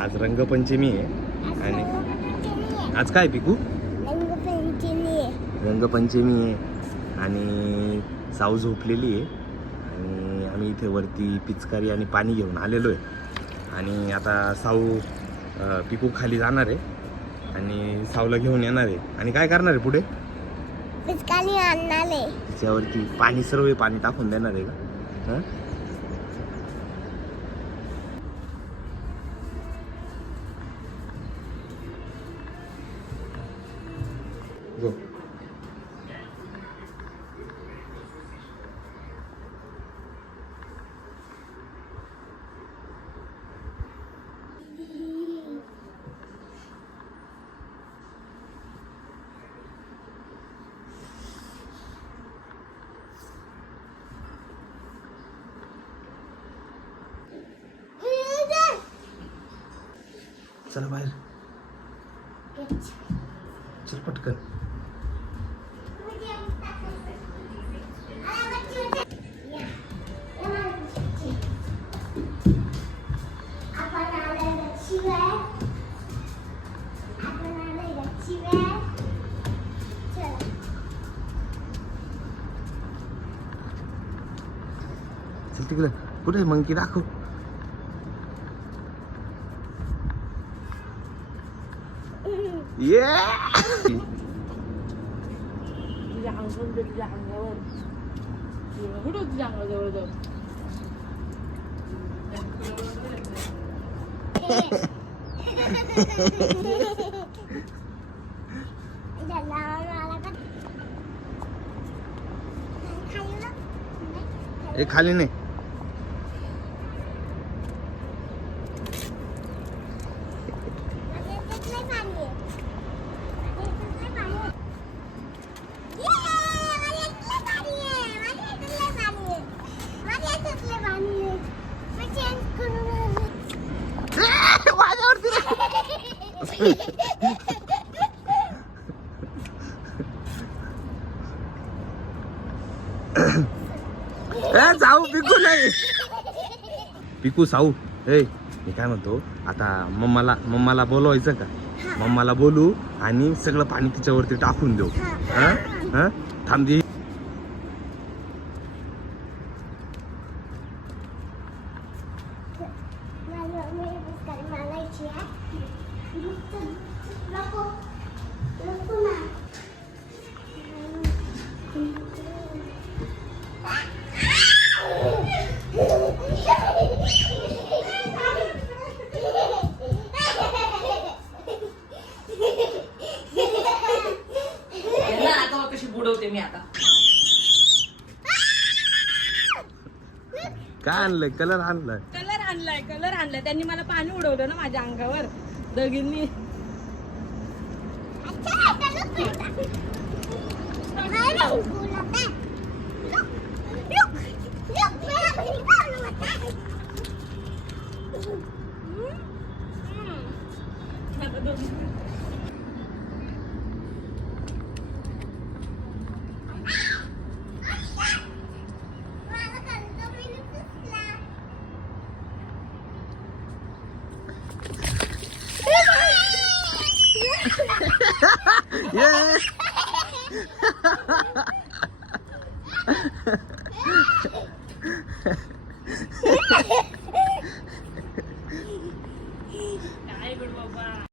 आज रंगपंचमी आहे. आणि आज काय पिकू? रंगपंचमी आहे. आणि साऊ झोपलेली आहे. आणि आम्ही इथे वरती पिचकारी आणि पाणी घेऊन आलेलो आहे. आणि आता साऊ पिकू खाली जाणार आहे. आणि साऊला घेऊन येणार आहे. आणि काय करणार आहे पुढे? पिचकाली आणणारे तिच्यावरती पाणी सर्व पाणी टाकून देणार आहे का? हं? चला बाहेर. चल पटकन. तिकडे. कुठे मग की दाखव. गच्चीवर चला चल तिकडे कुठे मंकी दाखव ये तुझ्या अंगावर दे, तुझ्या अंगावर कुठं तुझ्या अंगाजवळ जाऊ झाला मला का खाली ना हे खाली नाही माझ्या याच्यात लय पाणी आहे. माझ्या याच्यात लय पाणी आहे. ये, माझ्या याच्यात लय पाणी आहे. माझ्या याच्यात लय पाणी आहे. माझ्या याच्यात लय पाणी आहे. मी change करून आले. ए जाऊ पिकू नाही. पिकू साऊ ए मी काय म्हणतो आता मम्माला मम्माला बोलवायचं का? मम्माला बोलू आणि सगळं पाणी तिच्यावरती टाकून देऊ. हा. हा? थांब मी आता. काय आणलंय? कलर आणलाय. आणलाय कलर आणलाय. त्यांनी मला पाणी उडवलं ना माझ्या अंगावर. दोघींनी. yeah.